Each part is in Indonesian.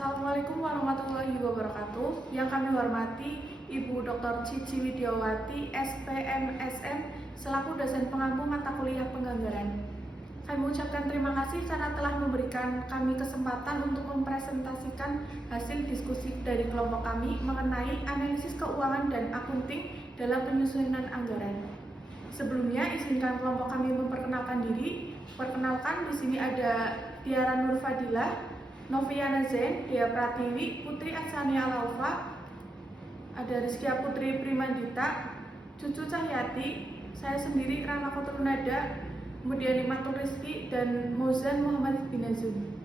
Assalamualaikum warahmatullahi wabarakatuh. Yang kami hormati Ibu Dr. Cici Widiawati, SPMSN, selaku dosen pengampu mata kuliah penganggaran. Kami ucapkan terima kasih karena telah memberikan kami kesempatan untuk mempresentasikan hasil diskusi dari kelompok kami mengenai analisis keuangan dan akunting dalam penyusunan anggaran. Sebelumnya, izinkan kelompok kami memperkenalkan diri. Perkenalkan, di sini ada Tiara Nur Fadilah, Noviana Zain, Dea Pratiwi, Putri Aksania Laufa, ada Rizkia Putri Primandita, Cucu Cahyati, saya sendiri Rana Kotrunada, kemudian Imatul Rizki, dan Mozan Muhammad bin Azum.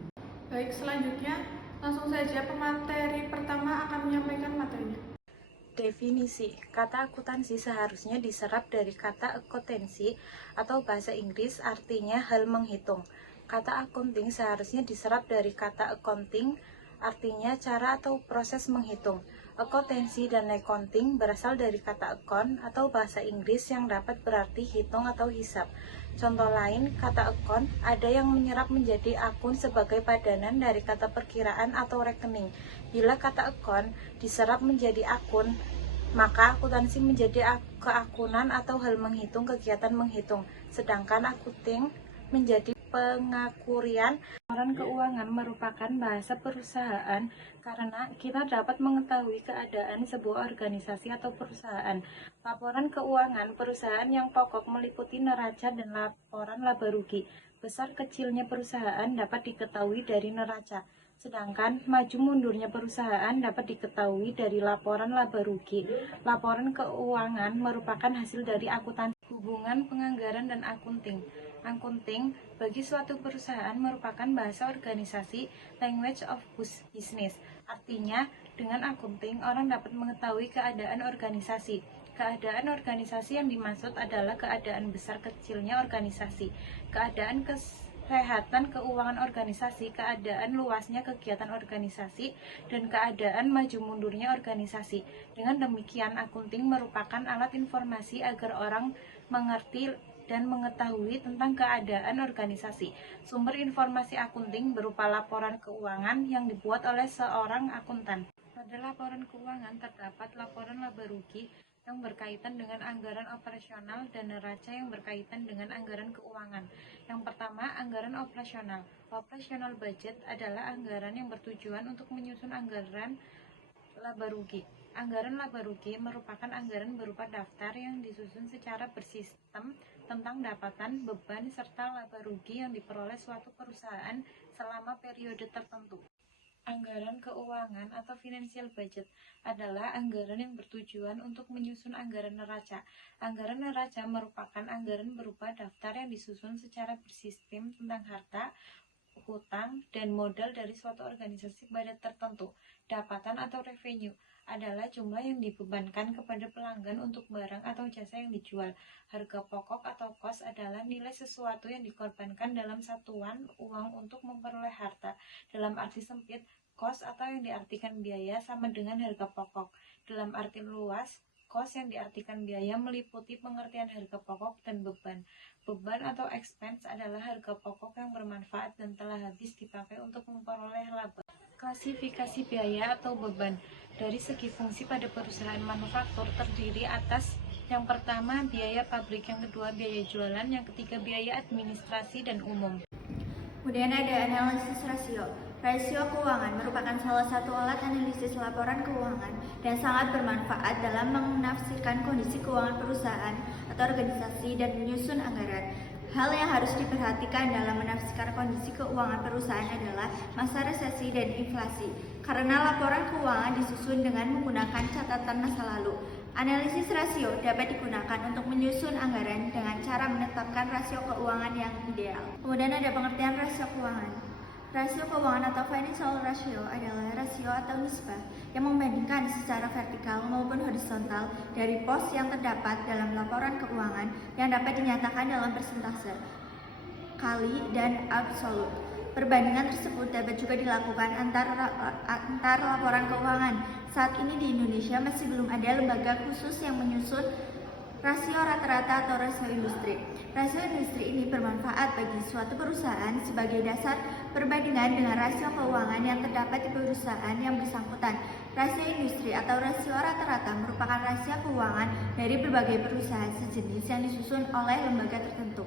Baik, selanjutnya langsung saja pemateri pertama akan menyampaikan materinya. Definisi. Kata akuntansi seharusnya diserap dari kata akuntansi atau bahasa Inggris artinya hal menghitung. Kata accounting seharusnya diserap dari kata accounting artinya cara atau proses menghitung. Accountancy dan accounting berasal dari kata account atau bahasa Inggris yang dapat berarti hitung atau hisab. Contoh lain, kata account ada yang menyerap menjadi akun sebagai padanan dari kata perkiraan atau rekening. Bila kata account diserap menjadi akun, maka akuntansi menjadi keakunan atau hal menghitung, kegiatan menghitung. Sedangkan accounting menjadi pengakurian. Laporan keuangan merupakan bahasa perusahaan karena kita dapat mengetahui keadaan sebuah organisasi atau perusahaan. Laporan keuangan perusahaan yang pokok meliputi neraca dan laporan laba rugi. Besar kecilnya perusahaan dapat diketahui dari neraca, sedangkan maju mundurnya perusahaan dapat diketahui dari laporan laba rugi. Laporan keuangan merupakan hasil dari akuntansi. Hubungan penganggaran dan akunting. Accounting bagi suatu perusahaan merupakan bahasa organisasi, language of business. Artinya, dengan accounting orang dapat mengetahui keadaan organisasi. Keadaan organisasi yang dimaksud adalah keadaan besar kecilnya organisasi, keadaan kesehatan keuangan organisasi, keadaan luasnya kegiatan organisasi, dan keadaan maju mundurnya organisasi. Dengan demikian, accounting merupakan alat informasi agar orang mengerti dan mengetahui tentang keadaan organisasi. Sumber informasi akunting berupa laporan keuangan yang dibuat oleh seorang akuntan. Pada laporan keuangan terdapat laporan laba rugi yang berkaitan dengan anggaran operasional dan neraca yang berkaitan dengan anggaran keuangan. Yang pertama, anggaran operasional. Operational budget adalah anggaran yang bertujuan untuk menyusun anggaran laba rugi. Anggaran laba rugi merupakan anggaran berupa daftar yang disusun secara bersistem tentang dapatan, beban, serta laba rugi yang diperoleh suatu perusahaan selama periode tertentu. Anggaran keuangan atau financial budget adalah anggaran yang bertujuan untuk menyusun anggaran neraca. Anggaran neraca merupakan anggaran berupa daftar yang disusun secara bersistem tentang harta, hutang, dan modal dari suatu organisasi pada tertentu. Dapatan atau revenue adalah jumlah yang dibebankan kepada pelanggan untuk barang atau jasa yang dijual. Harga pokok atau cost adalah nilai sesuatu yang dikorbankan dalam satuan uang untuk memperoleh harta. Dalam arti sempit, cost atau yang diartikan biaya sama dengan harga pokok. Dalam arti luas, cost yang diartikan biaya meliputi pengertian harga pokok dan beban. Beban atau expense adalah harga pokok yang bermanfaat dan telah habis dipakai untuk memperoleh laba. Klasifikasi biaya atau beban. Dari segi fungsi pada perusahaan manufaktur terdiri atas yang pertama biaya pabrik, yang kedua biaya jualan, yang ketiga biaya administrasi dan umum. Kemudian ada analisis rasio. Rasio keuangan merupakan salah satu alat analisis laporan keuangan dan sangat bermanfaat dalam menafsirkan kondisi keuangan perusahaan atau organisasi dan menyusun anggaran. Hal yang harus diperhatikan dalam menafsirkan kondisi keuangan perusahaan adalah masa resesi dan inflasi, karena laporan keuangan disusun dengan menggunakan catatan masa lalu. Analisis rasio dapat digunakan untuk menyusun anggaran dengan cara menetapkan rasio keuangan yang ideal. Kemudian ada pengertian rasio keuangan. Rasio keuangan atau financial ratio adalah rasio atau nisbah yang membandingkan secara vertikal maupun horizontal dari pos yang terdapat dalam laporan keuangan yang dapat dinyatakan dalam persentase, kali, dan absolut. Perbandingan tersebut dapat juga dilakukan antar laporan keuangan. Saat ini di Indonesia masih belum ada lembaga khusus yang menyusun rasio rata-rata atau rasio industri. Rasio industri ini bermanfaat bagi suatu perusahaan sebagai dasar perbandingan dengan rasio keuangan yang terdapat di perusahaan yang bersangkutan. Rasio industri atau rasio rata-rata merupakan rasio keuangan dari berbagai perusahaan sejenis yang disusun oleh lembaga tertentu.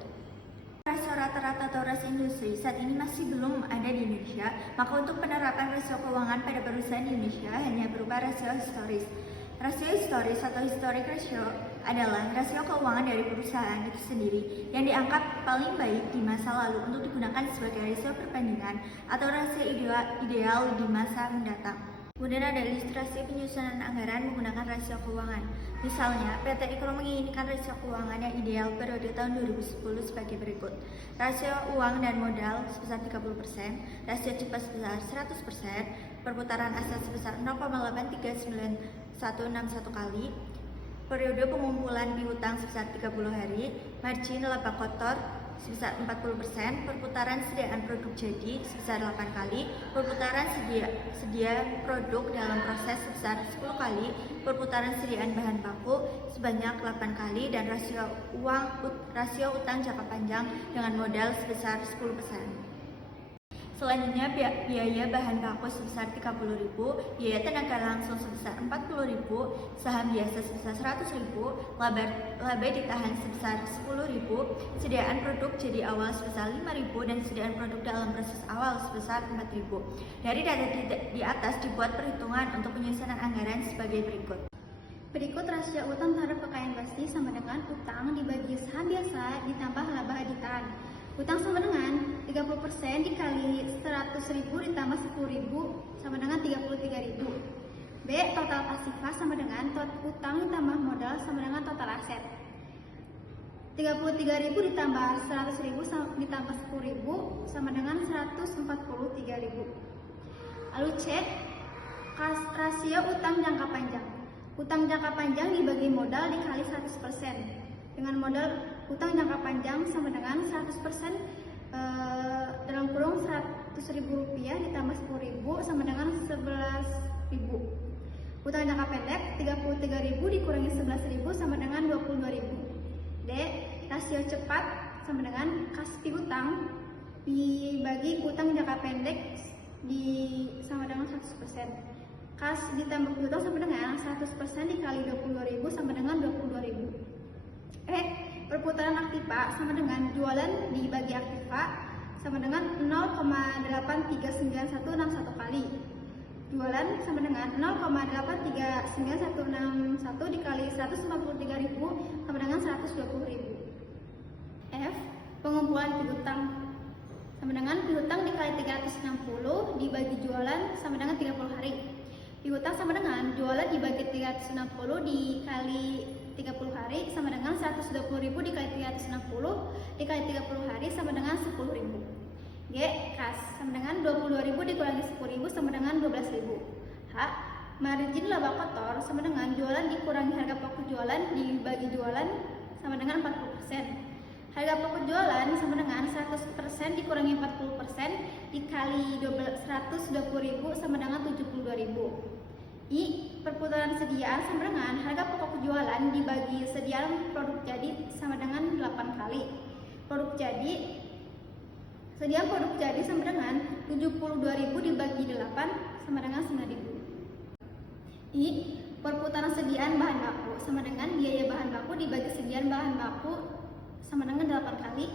Rasio rata-rata atau rasio industri saat ini masih belum ada di Indonesia, maka untuk penerapan rasio keuangan pada perusahaan di Indonesia hanya berupa rasio historis. Rasio historis atau historic ratio adalah rasio keuangan dari perusahaan itu sendiri yang dianggap paling baik di masa lalu untuk digunakan sebagai rasio perbandingan atau rasio ideal di masa mendatang. Kemudian ada ilustrasi penyusunan anggaran menggunakan rasio keuangan. Misalnya, PT IKRO menginginkan rasio keuangan yang ideal periode tahun 2010 sebagai berikut. Rasio uang dan modal sebesar 30%, rasio cepat sebesar 100%, perputaran aset sebesar 0,8396161 kali, periode pengumpulan piutang sebesar 30 hari, margin laba kotor sebesar 40%, perputaran sediaan produk jadi sebesar 8 kali, perputaran sedia produk dalam proses sebesar 10 kali, perputaran sediaan bahan baku sebanyak 8 kali, dan rasio utang jangka panjang dengan modal sebesar 10%. Selanjutnya, biaya bahan baku sebesar 30.000, biaya tenaga langsung sebesar 40.000, saham biasa sebesar 100.000, laba ditahan sebesar 10.000, sediaan produk jadi awal sebesar 5.000, dan sediaan produk dalam proses awal sebesar 4.000. Dari data di atas dibuat perhitungan untuk penyusunan anggaran sebagai berikut. Berikut rasio utang terhadap kekayaan pasti sama dengan utang dibagi saham biasa ditambah laba ditahan. Utang sama dengan 30% dikali 100.000 ditambah 10.000 sama dengan 33.000. B. Total pasifah sama dengan utang ditambah modal sama dengan total aset. 33.000 ditambah 100.000 ditambah 10.000 sama dengan 143.000. Lalu C. Rasio utang jangka panjang. Utang jangka panjang dibagi modal dikali 100%. Dengan modal utang jangka panjang sama dengan 100% dalam kurung Rp100.000 ditambah 10.000 sama dengan 11.000. Utang jangka pendek 33.000 dikurangi 11.000 sama dengan 22.000. D. Rasio cepat sama dengan kas piutang dibagi utang jangka pendek sama dengan 100%. Kas ditambah piutang sama dengan 100% dikali 22.000 sama dengan 22.000. Perputaran aktiva sama dengan jualan dibagi aktiva sama dengan 0,839161 kali. Jualan sama dengan 0,839161 dikali 153.000 sama dengan 120.000. F. Pengumpulan piutang sama dengan piutang dikali 360 dibagi jualan sama dengan 30 hari. Piutang sama dengan jualan dibagi 360 dikali 30 hari sama dengan 120.000 dikali 360 dikali 30 hari sama dengan 10.000. G. Kas sama dengan 22.000 dikurangi 10.000 sama dengan 12.000. H. Margin laba kotor sama dengan jualan dikurangi harga pokok jualan dibagi jualan sama dengan 40%. Harga pokok jualan sama dengan 100% dikurangi 40% dikali 120.000 sama dengan 72.000. I. Perputaran sediaan sama dengan harga pokok jualan dibagi sediaan produk jadi sama dengan 8 kali. Sediaan produk jadi sama dengan 72.000 dibagi 8 sama dengan 9.000. I. Perputaran sediaan bahan baku sama dengan biaya bahan baku dibagi sediaan bahan baku sama dengan 8 kali.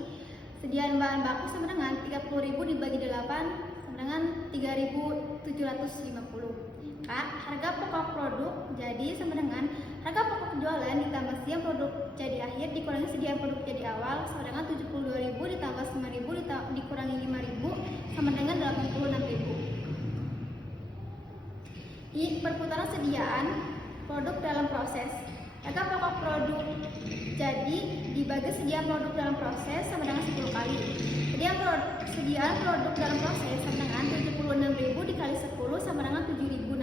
Sediaan bahan baku sama dengan 30.000 dibagi 8 sama dengan 3.750. K. Harga pokok produk jadi sama dengan harga pokok jualan ditambah sediaan produk jadi akhir dikurangi sediaan produk jadi awal sama dengan 72.000 ditambah 9.000 dikurangi 5.000 sama dengan 86.000. I. Perputaran sediaan produk dalam proses. Harga pokok produk jadi dibagi sediaan produk dalam proses sama dengan 10 kali. Sediaan produk dalam proses sama dengan 76.000 dikali 10 sama dengan 7.600.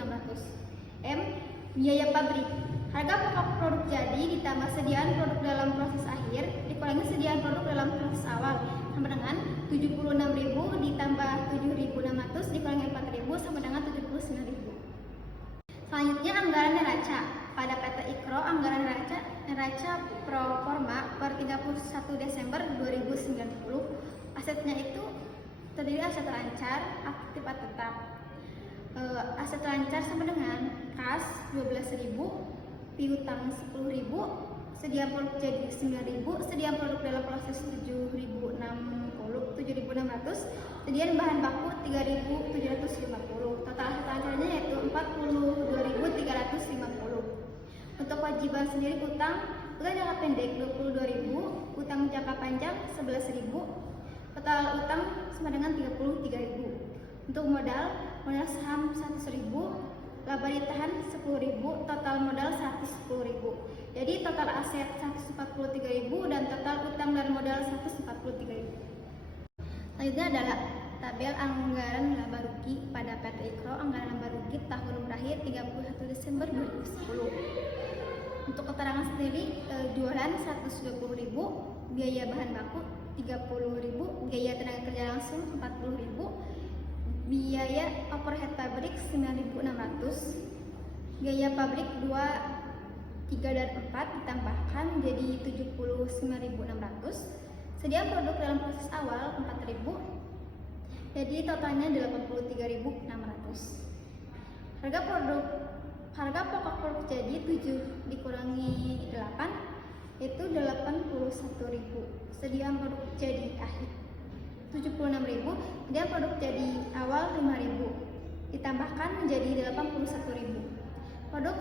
M. Biaya pabrik. Harga pokok produk jadi ditambah sediaan produk dalam proses akhir dikurangi sediaan produk dalam proses awal sama dengan 76.000 ditambah 7.600 dikurangi 4.000 sama dengan 79.000. Selanjutnya anggaran neraca. Pada PT IKRO anggaran neraca pro forma per 31 Desember 2090 asetnya itu terdiri aset lancar, aktif atau tetap. Aset lancar sama dengan kas 12.000, piutang 10.000, sedia produk jadi 9.000, sedia produk dalam proses 7.600, sediaan bahan baku 3.750. Total aset lancarnya yaitu 42.350. Untuk kewajiban sendiri utang jangka pendek 22.000, utang jangka panjang 11.000. Total utang sama dengan 33.000. Untuk modal saham 100.000, laba ditahan 10.000, total modal 110.000. Jadi total aset 143.000 dan total utang dan modal 143.000. Selanjutnya adalah tabel anggaran laba rugi pada PT Ikro, anggaran laba rugi tahun berakhir 31 Desember 2010. Untuk keterangan sendiri, jualan 120.000, biaya bahan baku 30.000, biaya tenaga kerja langsung 40.000, biaya overhead pabrik 9.600, biaya pabrik 2, 3, dan 4 ditambahkan jadi 79.600, sedia produk dalam proses awal 4.000, jadi totalnya 83.600. Harga pokok produk jadi 7 dikurangi 8 itu 81.000. Sedia produk jadi akhir 76.000, sedia produk jadi awal 5.000 ditambahkan menjadi 81.000. Produk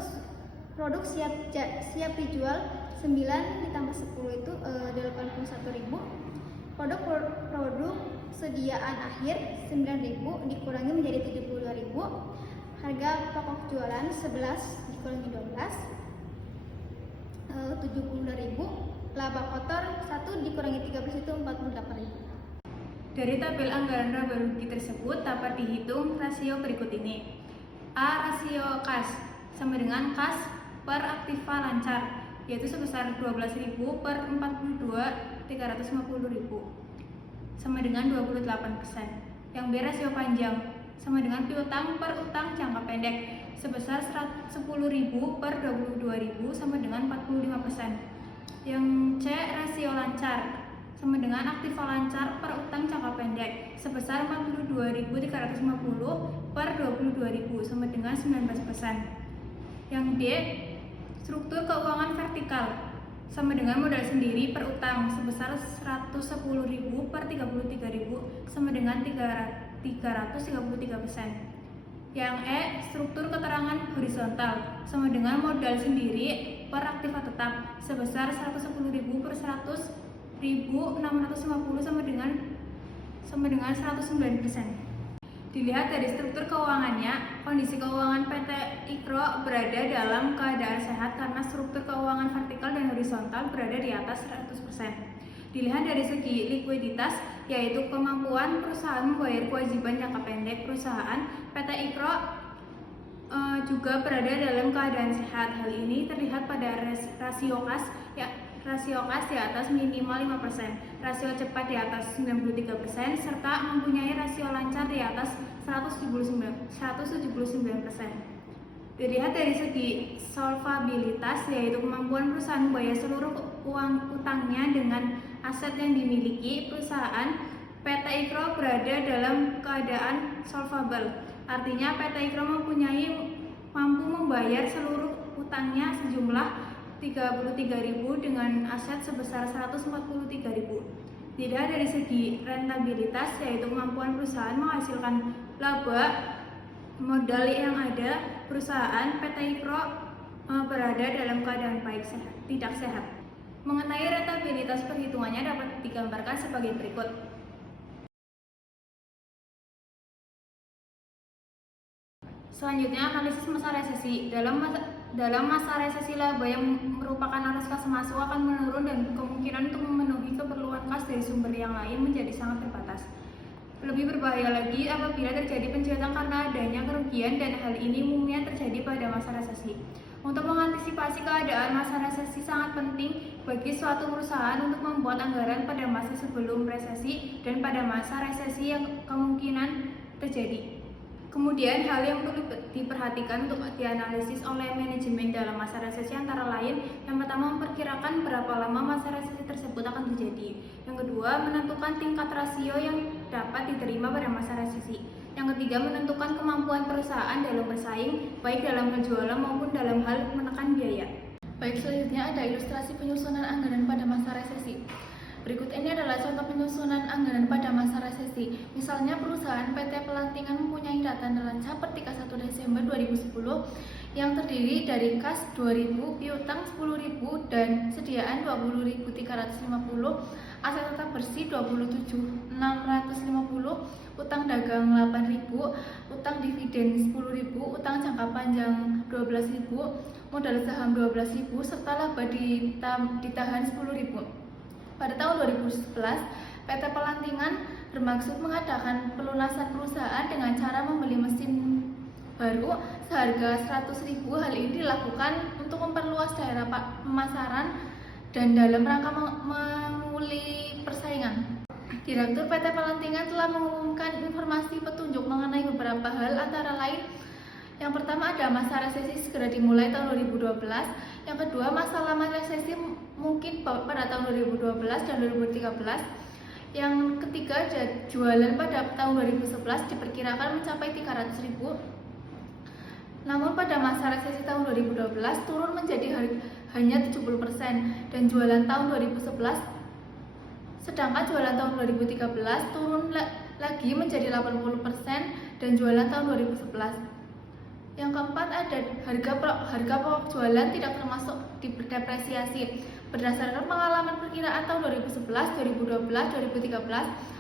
siap dijual 9 ditambah 10 itu 81.000. Produk sediaan akhir 9.000 dikurangi menjadi 72.000. Harga pokok jualan 11 dikurangi 12 72.000. Laba kotor 1 dikurangi 13 itu 48.000. Dari tabel anggaran laba rugi tersebut dapat dihitung rasio berikut ini. A. Rasio kas sama dengan kas per aktiva lancar, yaitu sebesar 12.000 per 42.350.000 sama dengan 28%. Yang B. Rasio panjang sama dengan piutang per utang jangka pendek sebesar 10.000 per 22.000 sama dengan 45%. Yang C. Rasio lancar sama dengan aktiva lancar per utang jangka pendek sebesar 42.350 per 22.000 sama dengan 19%. Yang D. Struktur keuangan vertikal sama dengan modal sendiri per utang sebesar 110.000 per 33.000 sama dengan 333%. Yang E. Struktur keterangan horizontal sama dengan modal sendiri per aktiva tetap sebesar 110.000 per 100.650 sama dengan 109%. Dilihat dari struktur keuangannya, kondisi keuangan PT Ikro berada dalam keadaan sehat karena struktur keuangan vertikal dan horizontal berada di atas 100%. Dilihat dari segi likuiditas, yaitu kemampuan perusahaan membayar kewajiban jangka pendek perusahaan, PT Ikro juga berada dalam keadaan sehat. Hal ini terlihat pada rasio kas di atas minimal 5%, rasio cepat di atas 93%, serta mempunyai rasio lancar di atas 179%. Dilihat dari segi solvabilitas, yaitu kemampuan perusahaan membayar seluruh uang utangnya dengan aset yang dimiliki perusahaan, PT Ikro berada dalam keadaan solvable. Artinya PT Ikro mampu membayar seluruh utangnya sejumlah 33.000 dengan aset sebesar 143.000. Dilihat dari segi rentabilitas, yaitu kemampuan perusahaan menghasilkan laba modal yang ada, perusahaan PT Ikro berada dalam keadaan baik tidak sehat. Mengenai rentabilitas, perhitungannya dapat digambarkan sebagai berikut. Selanjutnya, analisis masa resesi. Dalam masa resesi, laba yang merupakan arus kas masuk akan menurun dan kemungkinan untuk memenuhi keperluan kas dari sumber yang lain menjadi sangat terbatas. Lebih berbahaya lagi apabila terjadi penjualan karena adanya kerugian, dan hal ini umumnya terjadi pada masa resesi. Untuk mengantisipasi keadaan masa resesi, sangat penting bagi suatu perusahaan untuk membuat anggaran pada masa sebelum resesi dan pada masa resesi yang kemungkinan terjadi. Kemudian hal yang perlu diperhatikan untuk dianalisis oleh manajemen dalam masa resesi antara lain, yang pertama memperkirakan berapa lama masa resesi tersebut akan terjadi. Yang kedua, menentukan tingkat rasio yang dapat diterima pada masa resesi. Yang ketiga, menentukan kemampuan perusahaan dalam bersaing, baik dalam penjualan maupun dalam hal menekan biaya. Baik, selanjutnya ada ilustrasi penyusunan anggaran pada masa resesi. Berikut ini adalah contoh penyusunan anggaran pada masa resesi. Misalnya perusahaan PT Pelantingan mempunyai data neraca per 31 Desember 2010 yang terdiri dari kas 2.000, piutang 10.000 dan sediaan 20.350, aset tetap bersih 27.650, utang dagang 8.000, utang dividen 10.000, utang jangka panjang 12.000, modal saham 12.000 serta laba ditahan 10.000. Pada tahun 2011, PT Pelantingan bermaksud mengadakan pelunasan perusahaan dengan cara membeli mesin baru seharga 100.000. Hal ini dilakukan untuk memperluas daerah pemasaran dan dalam rangka memulih persaingan. Direktur PT Pelantingan telah mengumumkan informasi petunjuk mengenai beberapa hal, antara lain yang pertama ada masa resesi segera dimulai tahun 2012. Yang kedua, masa lama resesi mungkin pada tahun 2012 dan 2013. Yang ketiga, ada jualan pada tahun 2011 diperkirakan mencapai 300.000. Namun pada masa resesi tahun 2012 turun menjadi hanya 70% dan jualan tahun 2011. Sedangkan jualan tahun 2013 turun lagi menjadi 80% dan jualan tahun 2011. Yang keempat ada harga pokok jualan tidak termasuk depresiasi. Berdasarkan pengalaman perkiraan tahun 2011, 2012, 2013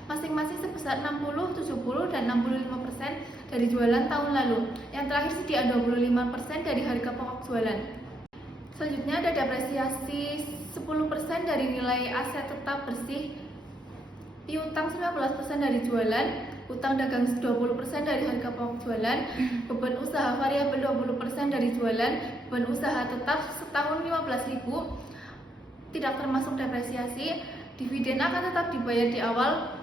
masing-masing sebesar 60, 70, dan 65% dari jualan tahun lalu. Yang terakhir sedia 25% dari harga pokok jualan. Selanjutnya ada depresiasi 10% dari nilai aset tetap bersih, piutang 19% dari jualan, utang dagang 20% dari harga pokok jualan, beban usaha variabel 20% dari jualan, beban usaha tetap setahun 15.000 tidak termasuk depresiasi. Dividen akan tetap dibayar di awal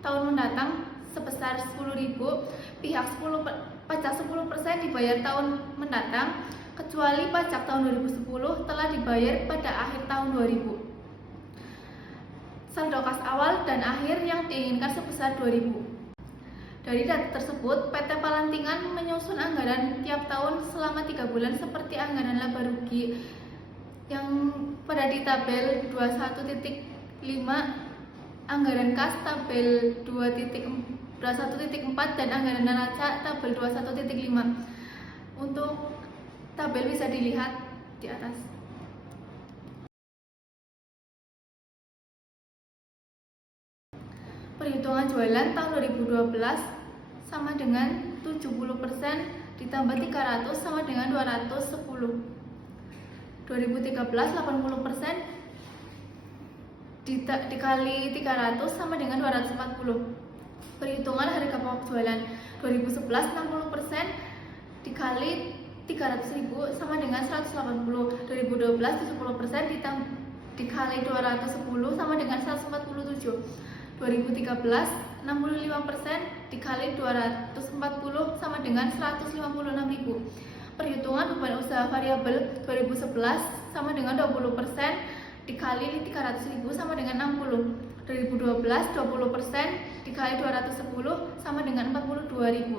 tahun mendatang sebesar 10.000. Pajak 10% dibayar tahun mendatang kecuali pajak tahun 2010 telah dibayar pada akhir tahun 2000. Saldo kas awal dan akhir yang diinginkan sebesar 2.000. Dari data tersebut, PT Pelantingan menyusun anggaran tiap tahun selama 3 bulan seperti anggaran laba rugi yang pada di tabel 21.5, anggaran kas tabel 21.4 dan anggaran neraca tabel 21.5. Untuk tabel bisa dilihat di atas. Perhitungan jualan tahun 2012 sama dengan 70% ditambah 300 sama dengan 210. 2013 80% dikali 300 sama dengan 240. Perhitungan harga pokok jualan 2011 60% dikali 300.000 sama dengan 180. 2012 70% dikali 210 sama dengan 147. 2013 65% dikali 240 sama dengan 156.000. Perhitungan beban usaha variabel 2011 sama dengan 20% dikali 300.000 sama dengan 60. 2012 20% dikali 210 sama dengan 42.000.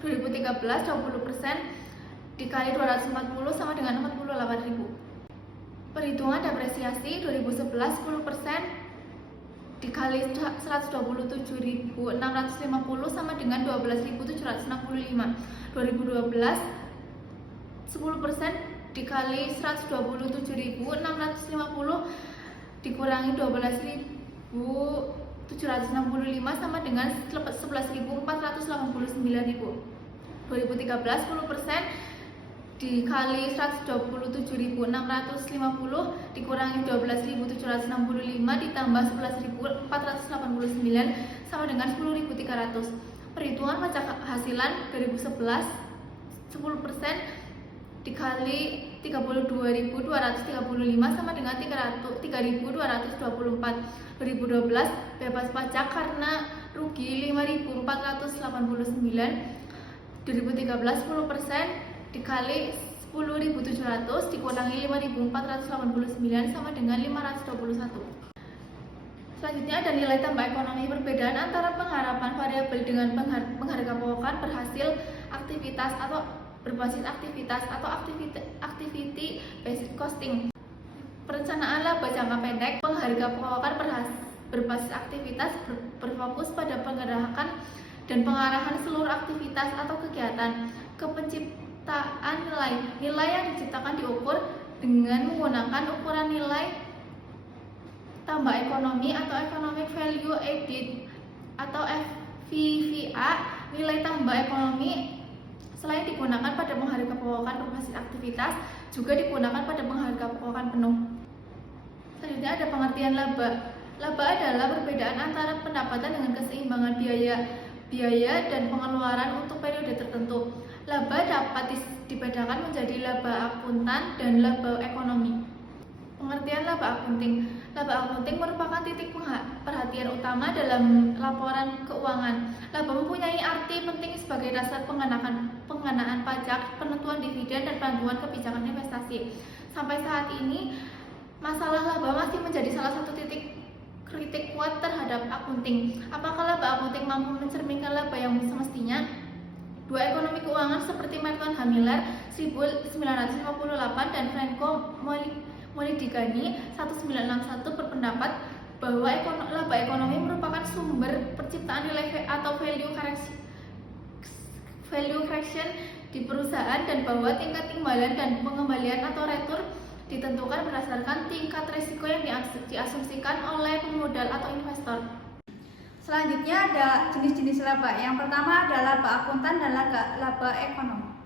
2013 20% dikali 240 sama dengan 48.000. Perhitungan depresiasi 2011 10% dikali 127.650 sama dengan 12.765. 2012 10% dikali 127.650 dikurangi 12.765 sama dengan 11.489.000. 2013 10% dikali 127.650 dikurangi 12.765 ditambah 11.489 sama dengan 10.300. Perhitungan pajak hasilan 2011 10% dikali 32.235 sama dengan 3.224. 2012 bebas pajak karena rugi 5.489 2013 10% dikali 10.700 dikurangi 5.489 sama dengan 521. Selanjutnya ada nilai tambah ekonomi. Perbedaan antara pengharapan variabel dengan penghargapokan berhasil aktivitas atau berbasis aktivitas atau activity based costing. Perencanaan laba jangka pendek. Penghargapokan berbasis aktivitas berfokus pada penggerakan dan pengarahan seluruh aktivitas atau kegiatan ke penciptaan nilai. Nilai yang diciptakan diukur dengan menggunakan ukuran nilai tambah ekonomi atau economic value added atau FVVA. Nilai tambah ekonomi selain digunakan pada penghargapokan berbasis aktivitas, juga digunakan pada penghargapokan penuh. Selanjutnya ada pengertian laba. Laba adalah perbedaan antara pendapatan dengan keseimbangan biaya dan pengeluaran untuk periode tertentu. Laba dapat dibedakan menjadi laba akuntan dan laba ekonomi. Pengertian laba akunting. Laba akunting merupakan titik perhatian utama dalam laporan keuangan. Laba mempunyai arti penting sebagai dasar pengenaan pajak, penentuan dividen, dan panduan kebijakan investasi. Sampai saat ini, masalah laba masih menjadi salah satu titik kritik kuat terhadap akunting. Apakah laba akunting mampu mencerminkan laba yang semestinya? Dua ekonomi keuangan seperti Merton H. Miller 1958 dan Franco Modigliani 1961 berpendapat bahwa laba ekonomi merupakan sumber penciptaan nilai atau value creation di perusahaan, dan bahwa tingkat imbalan dan pengembalian atau return ditentukan berdasarkan tingkat risiko yang diasumsikan oleh pemodal atau investor. Selanjutnya ada jenis-jenis laba. Yang pertama adalah laba akuntan dan laba ekonomi.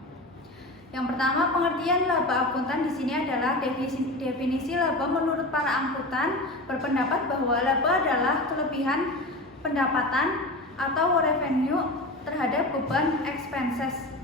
Yang pertama, pengertian laba akuntan di sini adalah definisi laba menurut para akuntan berpendapat bahwa laba adalah kelebihan pendapatan atau revenue terhadap beban expenses.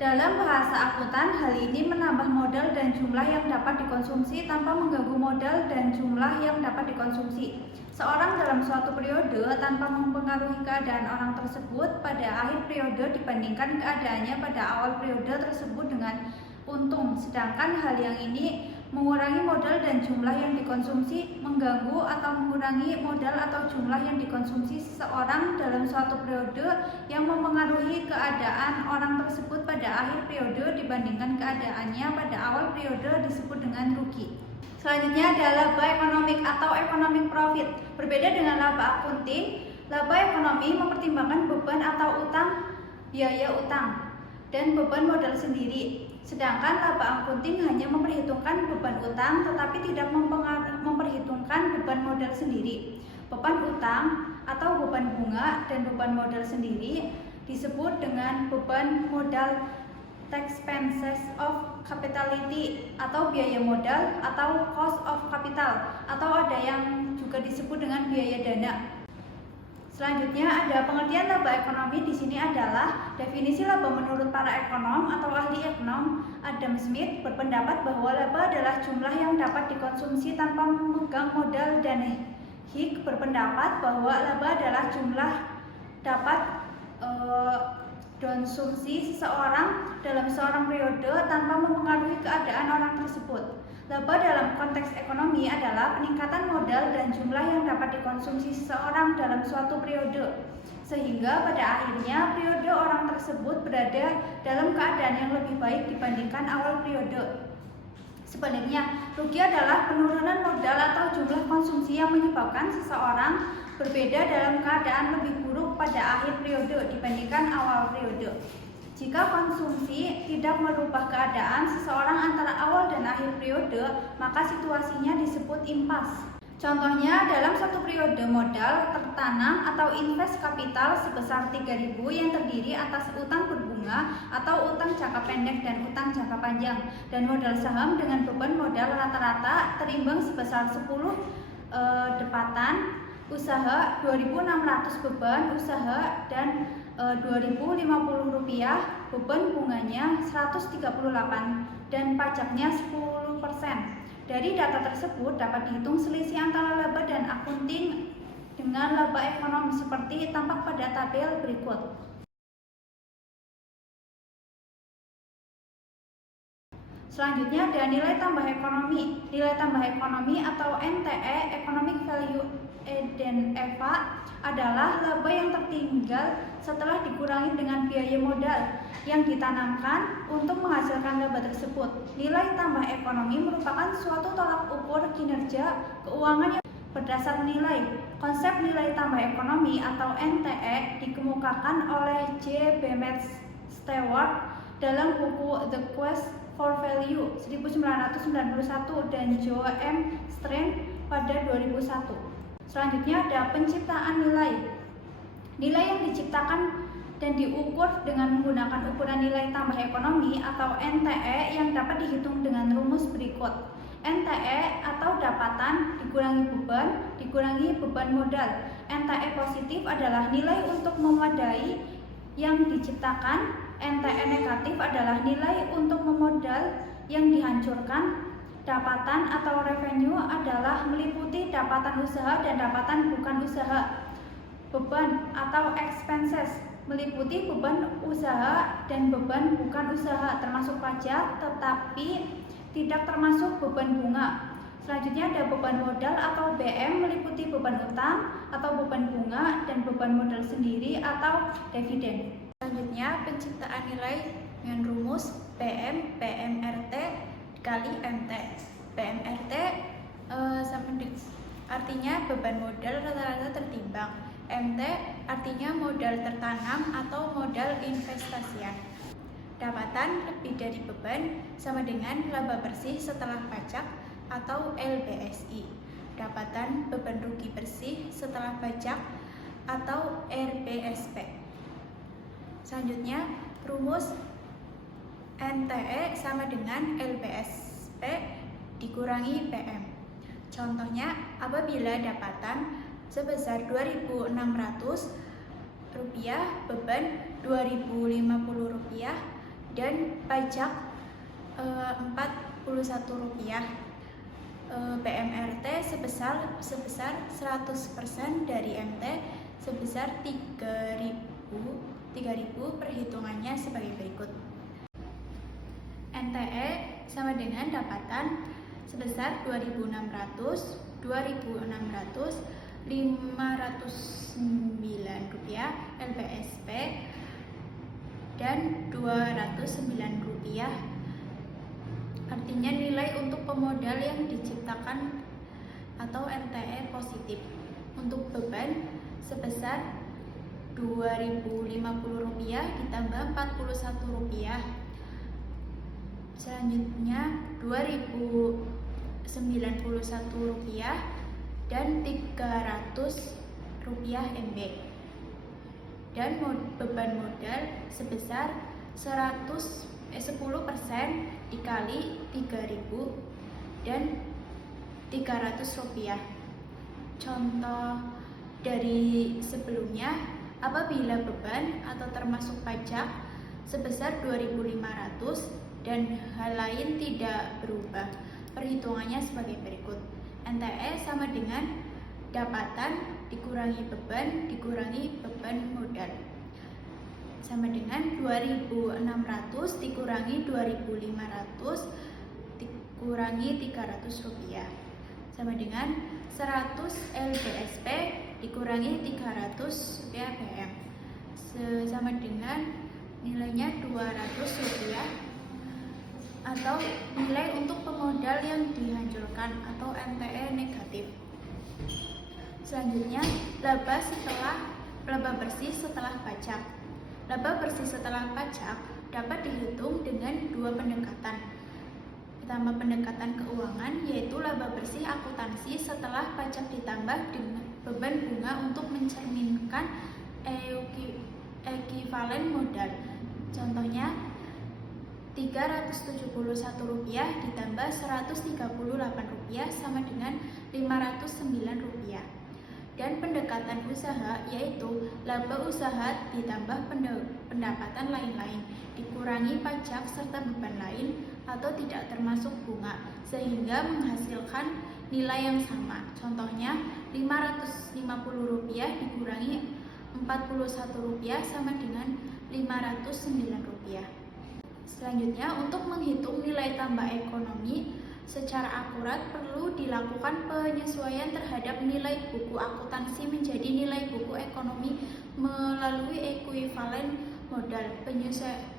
Dalam bahasa akuntan, hal ini menambah modal dan jumlah yang dapat dikonsumsi tanpa mengganggu modal dan jumlah yang dapat dikonsumsi seorang dalam suatu periode tanpa mempengaruhi keadaan orang tersebut pada akhir periode dibandingkan keadaannya pada awal periode tersebut dengan untung. Sedangkan hal yang ini mengurangi modal dan jumlah yang dikonsumsi, mengganggu atau mengurangi modal atau jumlah yang dikonsumsi seseorang dalam suatu periode yang mempengaruhi keadaan orang tersebut pada akhir periode dibandingkan keadaannya pada awal periode disebut dengan rugi. Selanjutnya ada laba ekonomik atau economic profit. Berbeda dengan laba akunting, laba ekonomi mempertimbangkan beban atau utang, biaya utang, dan beban modal sendiri. Sedangkan laba akunting hanya memperhitungkan beban utang tetapi tidak memperhitungkan beban modal sendiri. Beban utang atau beban bunga dan beban modal sendiri disebut dengan beban modal, expenses of capitality atau biaya modal, atau cost of capital, atau ada yang juga disebut dengan biaya dana. Selanjutnya ada pengertian laba ekonomi. Di sini adalah definisi laba menurut para ekonom atau ahli ekonom. Adam Smith berpendapat bahwa laba adalah jumlah yang dapat dikonsumsi tanpa memegang modal, dan Hicks berpendapat bahwa laba adalah jumlah dapat konsumsi seseorang dalam seorang periode tanpa mempengaruhi keadaan orang tersebut. Laba dalam konteks ekonomi adalah peningkatan modal dan jumlah yang dapat dikonsumsi seseorang dalam suatu periode, sehingga pada akhirnya periode orang tersebut berada dalam keadaan yang lebih baik dibandingkan awal periode. Sebaliknya, rugi adalah penurunan modal atau jumlah konsumsi yang menyebabkan seseorang berbeda dalam keadaan lebih buruk pada akhir periode dibandingkan awal periode. Jika konsumsi tidak merubah keadaan seseorang antara awal dan akhir periode, maka situasinya disebut impas. Contohnya, dalam satu periode modal tertanam atau invest kapital sebesar 3.000 yang terdiri atas utang berbunga atau utang jangka pendek dan utang jangka panjang, dan modal saham dengan beban modal rata-rata terimbang sebesar 10 depatan usaha, 2.600 beban usaha, dan 2.050 rupiah, beban bunganya 138 dan pajaknya 10%. Dari data tersebut dapat dihitung selisih antara laba dan akunting dengan laba ekonomi seperti tampak pada tabel berikut. Selanjutnya ada nilai tambah ekonomi. Nilai tambah ekonomi atau NTE, Economic Value Added EVA, adalah laba yang tertinggal setelah dikurangi dengan biaya modal yang ditanamkan untuk menghasilkan laba tersebut. Nilai tambah ekonomi merupakan suatu tolak ukur kinerja keuangan yang berdasar nilai. Konsep nilai tambah ekonomi atau NTE dikemukakan oleh J. Bennett Stewart dalam buku The Quest for Value 1991 dan Joe M. Strain pada 2001. Selanjutnya ada penciptaan nilai. Nilai yang diciptakan dan diukur dengan menggunakan ukuran nilai tambah ekonomi atau NTE yang dapat dihitung dengan rumus berikut. NTE atau dapatan dikurangi beban modal. NTE positif adalah nilai untuk memadai yang diciptakan. NTE negatif adalah nilai untuk memodal yang dihancurkan. Dapatan atau revenue adalah meliputi dapatan usaha dan dapatan bukan usaha. Beban atau expenses meliputi beban usaha dan beban bukan usaha termasuk pajak tetapi tidak termasuk beban bunga. Selanjutnya ada beban modal atau BM meliputi beban utang atau beban bunga dan beban modal sendiri atau dividen. Selanjutnya penciptaan nilai dengan rumus PM PMRT kali MT. PMRT artinya beban modal rata-rata tertimbang. MT artinya modal tertanam atau modal investasian. Dapatan lebih dari beban sama dengan laba bersih setelah pajak atau LBSI. Dapatan beban rugi bersih setelah pajak atau RBSP. Selanjutnya, rumus NTE sama dengan LBSP dikurangi PM. Contohnya, apabila dapatan sebesar Rp2.600, beban Rp2.050 dan pajak Rp41, PMRT sebesar 100% dari MT sebesar Rp3.000. Perhitungannya sebagai berikut. NTE sama dengan dapatan sebesar Rp2.600, Rp509, LBSP dan Rp209. Artinya nilai untuk pemodal yang diciptakan atau NTE positif. Untuk beban sebesar Rp2.050 ditambah Rp41. Selanjutnya Rp2.091 dan Rp300 MB. Dan beban modal sebesar 10% dikali Rp3.000 dan Rp300. Contoh dari sebelumnya, apabila beban atau termasuk pajak sebesar Rp2.500 dan hal lain tidak berubah, perhitungannya sebagai berikut. NTE sama dengan dapatan dikurangi beban modal sama dengan Rp2.600 dikurangi Rp2.500 dikurangi Rp300 sama dengan 100 LBSP dikurangi Rp300 PM sama dengan nilainya Rp200 atau nilai untuk pemodal yang dihancurkan atau NTE negatif. Selanjutnya laba bersih setelah pajak. Laba bersih setelah pajak dapat dihitung dengan dua pendekatan. Pertama, pendekatan keuangan, yaitu laba bersih akuntansi setelah pajak ditambah dengan beban bunga untuk mencerminkan ekivalen modal. Contohnya, Rp371 ditambah Rp138 sama dengan Rp509. Dan pendekatan usaha, yaitu laba usaha ditambah pendapatan lain-lain dikurangi pajak serta beban lain atau tidak termasuk bunga sehingga menghasilkan nilai yang sama. Contohnya, Rp550 dikurangi Rp41 sama dengan Rp509. Selanjutnya, untuk menghitung nilai tambah ekonomi secara akurat perlu dilakukan penyesuaian terhadap nilai buku akuntansi menjadi nilai buku ekonomi melalui ekuivalen modal.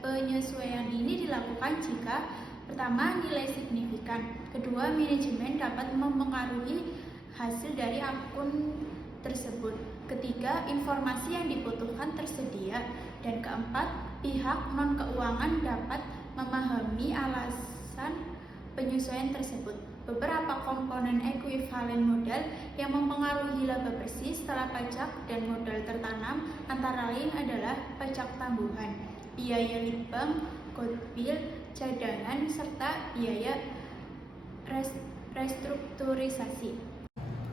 Penyesuaian ini dilakukan jika pertama, nilai signifikan, kedua, manajemen dapat mempengaruhi hasil dari akun tersebut, ketiga, informasi yang dibutuhkan tersedia, dan keempat, pihak non-keuangan dapat memahami alasan penyesuaian tersebut. Beberapa komponen ekuivalen modal yang mempengaruhi laba bersih setelah pajak dan modal tertanam antara lain adalah pajak tambahan, biaya litbang, goodwill, cadangan, serta biaya restrukturisasi.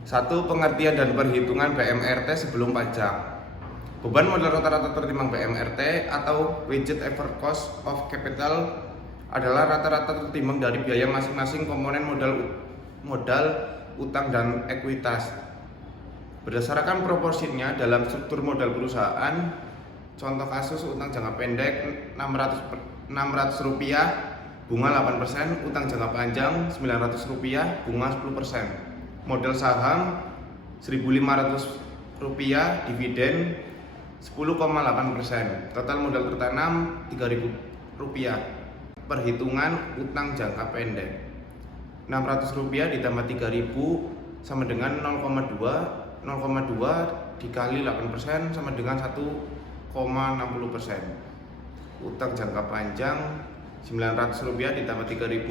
1. Pengertian dan perhitungan BMRT sebelum pajak. Beban modal rata-rata tertimbang BMRT atau Weighted Average Cost of Capital adalah rata-rata tertimbang dari biaya masing-masing komponen modal, utang, dan ekuitas. Berdasarkan proporsinya dalam struktur modal perusahaan, contoh kasus utang jangka pendek Rp600, bunga 8%, utang jangka panjang Rp900, bunga 10%. Modal saham Rp1.500, dividen 10,8%, total modal tertanam Rp3.000. Perhitungan utang jangka pendek, Rp600 ditambah Rp3.000 sama dengan 0,2 dikali 8% sama dengan 1,60%. Utang jangka panjang Rp900 ditambah Rp3.000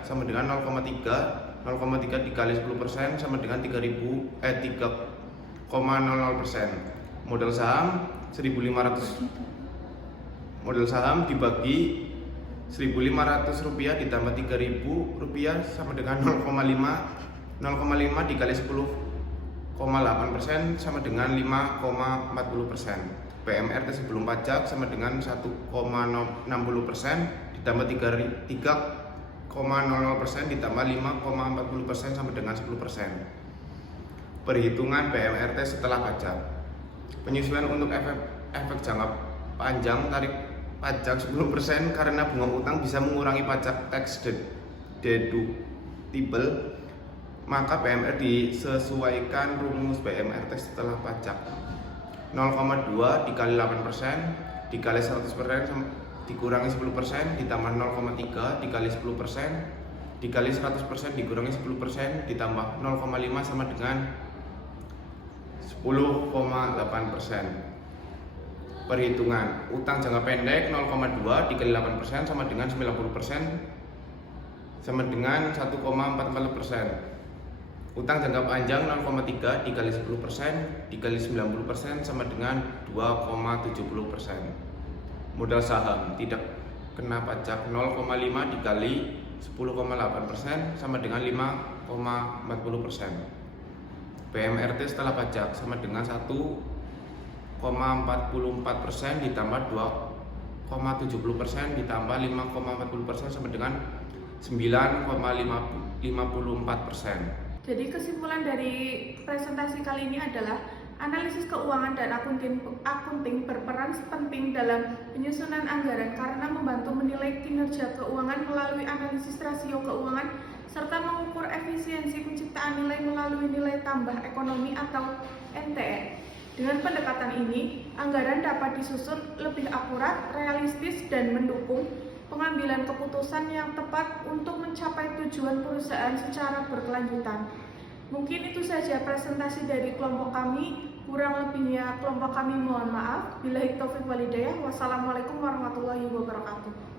sama dengan 0,3 dikali 10% sama dengan 3,00%. Modal saham dibagi Rp1.500 ditambah Rp3.000 sama dengan 0,5 dikali 10,8% sama dengan 5,40%. BMRT sebelum pajak sama dengan 1,60% ditambah 3,00% ditambah 5,40% sama dengan 10%. Perhitungan BMRT setelah pajak. Penyesuaian untuk efek jangka panjang tarik pajak 10% karena bunga utang bisa mengurangi pajak tax deductible, maka BMR disesuaikan rumus BMRT setelah pajak. 0,2 dikali 8% dikali 100% dikurangi 10% ditambah 0,3 dikali 10% dikali 100% dikurangi 10% ditambah 0,5 sama dengan 10,8%. Perhitungan utang jangka pendek 0,2 dikali 8% sama dengan 90% sama dengan 1,44%. Utang jangka panjang 0,3 dikali 10% dikali 90% sama dengan 2,70%. Modal saham tidak kena pajak 0,5 dikali 10,8% sama dengan 5,40%. BMRT setelah pajak sama dengan 1,44% ditambah 2,70% ditambah 5,40% sama dengan 9,54%. Jadi kesimpulan dari presentasi kali ini adalah analisis keuangan dan akunting berperan penting dalam penyusunan anggaran karena membantu menilai kinerja keuangan melalui analisis rasio keuangan serta mengukur efisiensi penciptaan nilai melalui nilai tambah ekonomi atau NTE. Dengan pendekatan ini, anggaran dapat disusun lebih akurat, realistis, dan mendukung pengambilan keputusan yang tepat untuk mencapai tujuan perusahaan secara berkelanjutan. Mungkin itu saja presentasi dari kelompok kami. Kurang lebihnya kelompok kami mohon maaf. Billahi taufiq walhidayah. Wassalamualaikum warahmatullahi wabarakatuh.